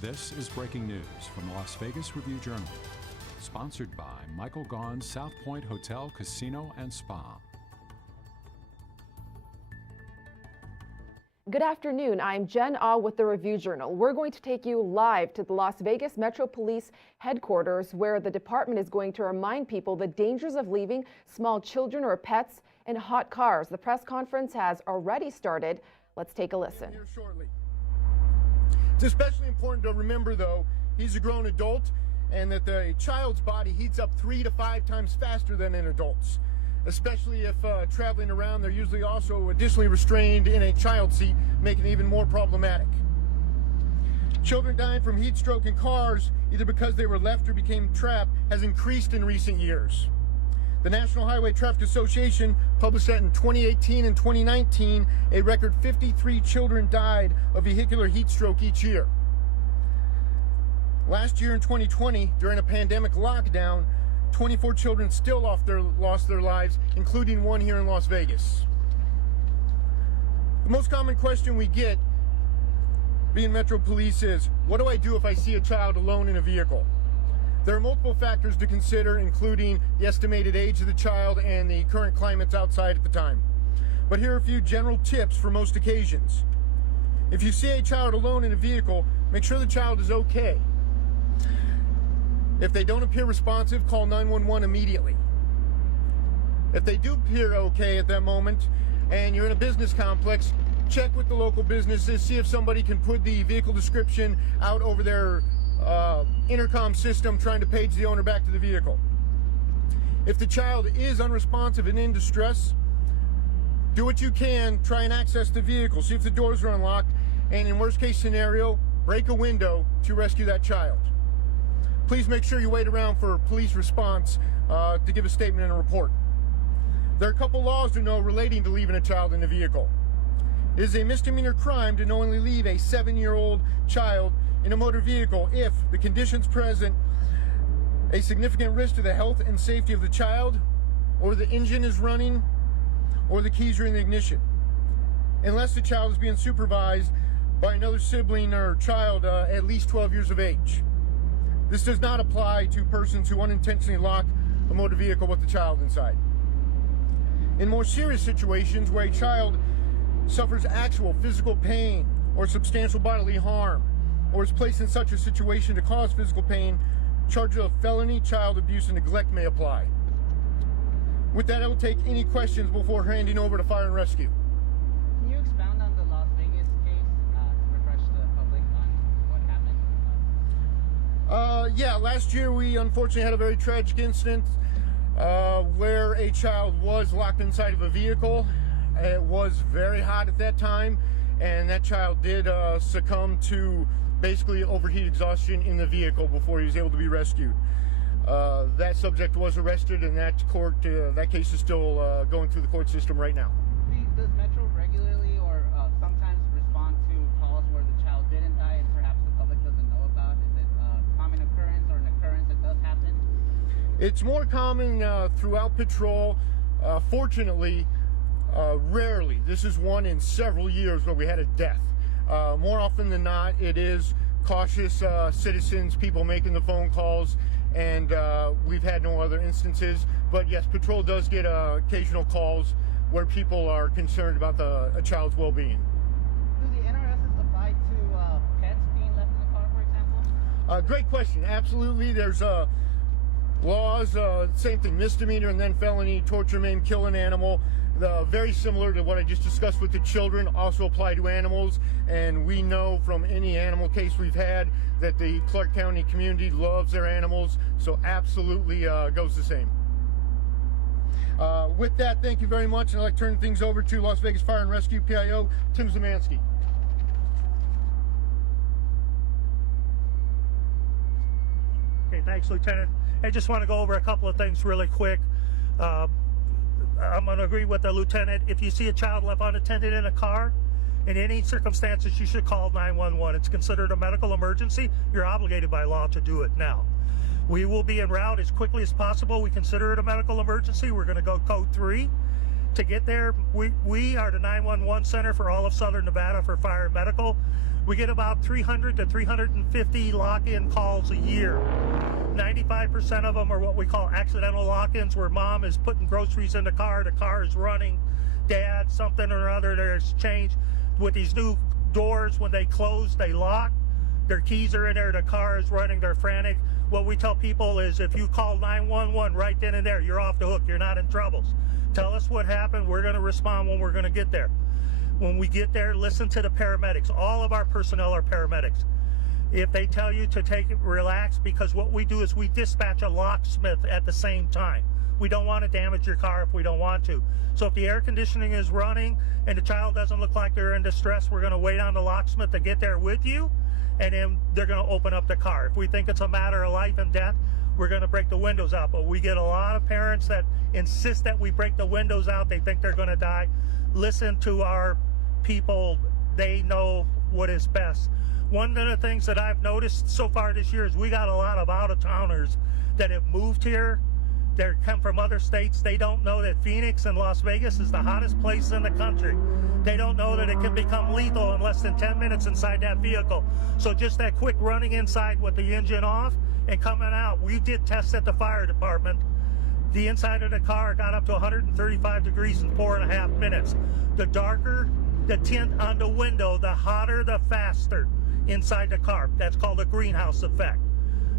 This is breaking news from the Las Vegas Review-Journal, sponsored by Michael Gaughan's South Point Hotel, Casino, and Spa. Good afternoon. I'm Jen Ah with the Review-Journal. We're going to take you live to the Las Vegas Metro Police headquarters, where the department is going to remind people the dangers of leaving small children or pets in hot cars. The press conference has already started. Let's take a listen. Here shortly. It's especially important to remember, though, he's a grown adult and that the child's body heats up 3 to 5 times faster than an adult's. Especially if traveling around, they're usually also additionally restrained in a child seat, making it even more problematic. Children dying from heat stroke in cars, either because they were left or became trapped, has increased in recent years. The National Highway Traffic Association published that in 2018 and 2019, a record 53 children died of vehicular heat stroke each year. Last year in 2020, during a pandemic lockdown, 24 children still lost their lives, including one here in Las Vegas. The most common question we get being Metro Police is, what do I do if I see a child alone in a vehicle? There are multiple factors to consider, including the estimated age of the child and the current climates outside at the time. But here are a few general tips for most occasions. If you see a child alone in a vehicle, make sure the child is okay. If they don't appear responsive, call 911 immediately. If they do appear okay at that moment and you're in a business complex, check with the local businesses, see if somebody can put the vehicle description out over their intercom system trying to page the owner back to the vehicle. If the child is unresponsive and in distress, do what you can, try and access the vehicle, see if the doors are unlocked, and in worst case scenario, break a window to rescue that child. Please make sure you wait around for police response to give a statement and a report. There are a couple laws to know relating to leaving a child in a vehicle. It is a misdemeanor crime to knowingly leave a 7-year-old child in a motor vehicle if the conditions present a significant risk to the health and safety of the child, or the engine is running, or the keys are in the ignition, unless the child is being supervised by another sibling or child at least 12 years of age. This does not apply to persons who unintentionally lock a motor vehicle with the child inside. In more serious situations where a child suffers actual physical pain or substantial bodily harm, or is placed in such a situation to cause physical pain, charges of felony child abuse and neglect may apply. With that, I will take any questions before handing over to Fire and Rescue. Can you expound on the Las Vegas case to refresh the public on what happened? Yeah, last year we unfortunately had a very tragic incident where a child was locked inside of a vehicle. It was very hot at that time, and that child did succumb to basically overheat exhaustion in the vehicle before he was able to be rescued. That subject was arrested, and that case is still going through the court system right now. Does Metro regularly or sometimes respond to calls where the child didn't die and perhaps the public doesn't know about? Is it a common occurrence or an occurrence that does happen? It's more common throughout patrol. Fortunately, rarely. This is one in several years where we had a death. More often than not, it is cautious citizens, people making the phone calls, and we've had no other instances. But yes, patrol does get occasional calls where people are concerned about a child's well-being. Do the NRSs apply to pets being left in the car, for example? Great question. Absolutely. There's laws, same thing, misdemeanor and then felony, torture, maim, kill an animal. Very similar to what I just discussed with the children, also apply to animals. And we know from any animal case we've had that the Clark County community loves their animals, so absolutely goes the same. With that, thank you very much, and I'd like to turn things over to Las Vegas Fire and Rescue PIO, Tim Zemansky. Okay, thanks, Lieutenant. I just want to go over a couple of things really quick. I'm going to agree with the lieutenant. If you see a child left unattended in a car, in any circumstances, you should call 911. It's considered a medical emergency. You're obligated by law to do it now. We will be en route as quickly as possible. We consider it a medical emergency. We're going to go code 3. To get there, we are the 911 center for all of Southern Nevada for fire and medical. We get about 300 to 350 lock-in calls a year. 95% of them are what we call accidental lock-ins, where mom is putting groceries in the car is running, dad, something or other, there's changed. With these new doors, when they close, they lock. Their keys are in there, the car is running, they're frantic. What we tell people is if you call 911 right then and there, you're off the hook, you're not in troubles. Tell us what happened, we're gonna respond when we're gonna get there. When we get there, listen to the paramedics. All of our personnel are paramedics. If they tell you to take it, relax, because what we do is we dispatch a locksmith at the same time. We don't want to damage your car if we don't want to. So if the air conditioning is running and the child doesn't look like they're in distress, we're going to wait on the locksmith to get there with you, and then they're going to open up the car. If we think it's a matter of life and death, we're going to break the windows out. But we get a lot of parents that insist that we break the windows out. They think they're going to die. Listen to our people. They know what is best. One of the things that I've noticed so far this year is we got a lot of out-of-towners that have moved here. They come from other states. They don't know that Phoenix and Las Vegas is the hottest place in the country. They don't know that it can become lethal in less than 10 minutes inside that vehicle. So just that quick running inside with the engine off and coming out. We did tests at the fire department. The inside of the car got up to 135 degrees in 4.5 minutes. The darker the tint on the window, the hotter, the faster inside the car. That's called a greenhouse effect.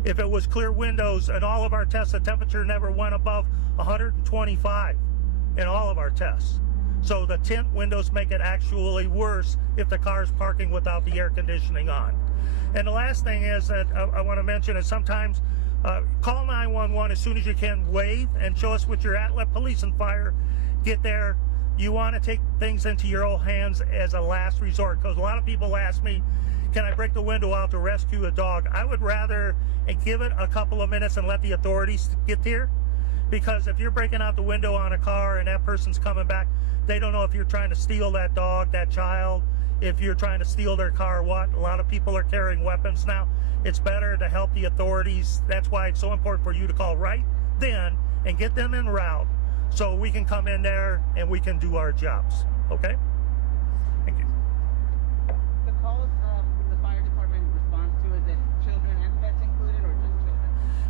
If it was clear windows, in all of our tests, the temperature never went above 125 in all of our tests. So the tint windows make it actually worse if the car is parking without the air conditioning on. And the last thing is that I want to mention is sometimes call 911 as soon as you can, wave and show us what you're at. Let police and fire get there. You want to take things into your own hands as a last resort, because a lot of people ask me, can I break the window out to rescue a dog? I would rather give it a couple of minutes and let the authorities get here, because if you're breaking out the window on a car and that person's coming back, they don't know if you're trying to steal that dog, that child, if you're trying to steal their car or what. A lot of people are carrying weapons now. It's better to help the authorities. That's why it's so important for you to call right then and get them en route so we can come in there and we can do our jobs. Okay? Thank you. The calls the fire department responds to, is it children and pets included, or just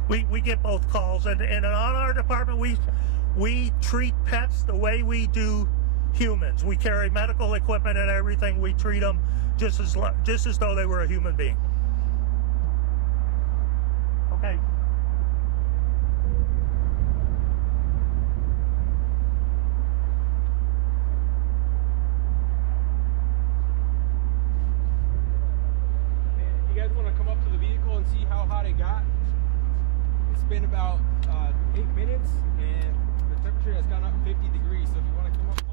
children? We get both calls, and on our department we treat pets the way we do humans. We carry medical equipment and everything. We treat them just as though they were a human being. Okay. You guys want to come up to the vehicle and see how hot it got? It's been about 8 minutes and the temperature has gone up 50 degrees, so if you want to come up close.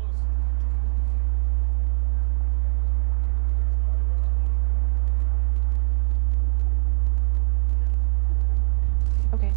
Okay.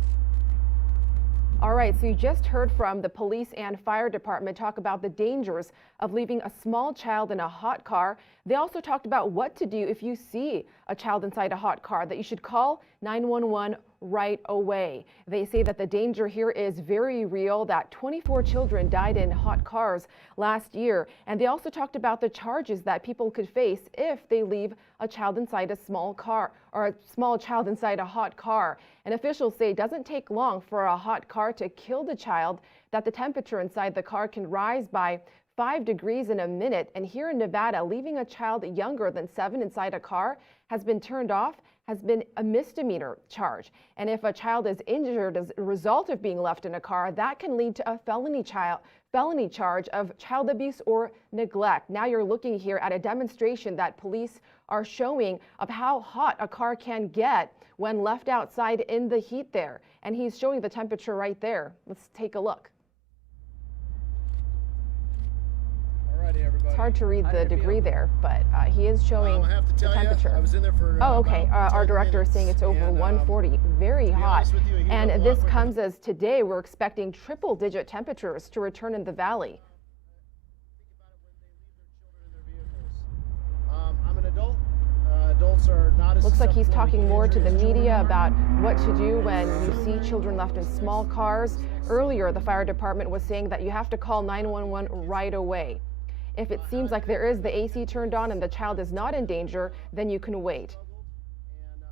All right, so you just heard from the police and fire department talk about the dangers of leaving a small child in a hot car. They also talked about what to do if you see a child inside a hot car, that you should call 911 right away. They say that the danger here is very real, that 24 children died in hot cars last year. And they also talked about the charges that people could face if they leave a child inside a small car, or a small child inside a hot car. And officials say it doesn't take long for a hot car to kill the child, that the temperature inside the car can rise by 5 degrees in a minute. And here in Nevada, leaving a child younger than 7 inside a car has been turned off, has been a misdemeanor charge. And if a child is injured as a result of being left in a car, that can lead to a felony charge of child abuse or neglect. Now you're looking here at a demonstration that police are showing of how hot a car can get when left outside in the heat there. And he's showing the temperature right there. Let's take a look. It's hard to read the degree there, but he is showing I have to tell the temperature. I was in there for oh, okay. Our director is saying it's over 140. Very hot. And this comes as today we're expecting triple-digit temperatures to return in the valley. I'm an adult adults are not as Looks like he's susceptible talking more to the injuries as media children are. about what to do when you see children left in small cars. Earlier, the fire department was saying that you have to call 911 right away. If it seems like there is the AC turned on and the child is not in danger, then you can wait. And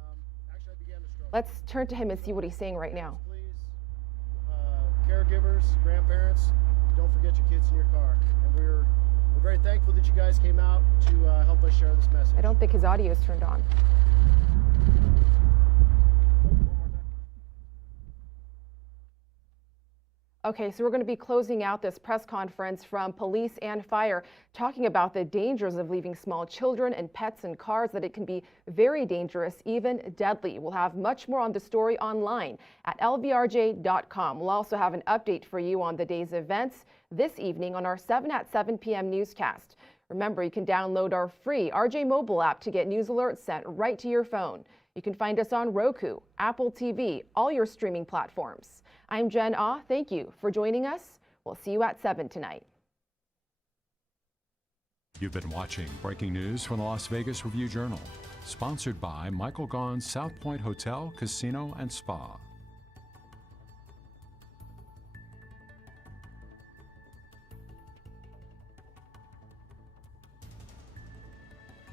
actually, I began to struggle. Let's turn to him and see what he's saying right now. Please, caregivers, grandparents, don't forget your kids in your car. And we're very thankful that you guys came out to help us share this message. I don't think his audio is turned on. Okay, so we're going to be closing out this press conference from police and fire, talking about the dangers of leaving small children and pets in cars, that it can be very dangerous, even deadly. We'll have much more on the story online at lvrj.com. We'll also have an update for you on the day's events this evening on our 7 at 7 p.m. newscast. Remember, you can download our free RJ mobile app to get news alerts sent right to your phone. You can find us on Roku, Apple TV, all your streaming platforms. I'm Jen Ah. Thank you for joining us. We'll see you at 7 tonight. You've been watching breaking news from the Las Vegas Review-Journal, sponsored by Michael Gaughan's South Point Hotel, Casino, and Spa.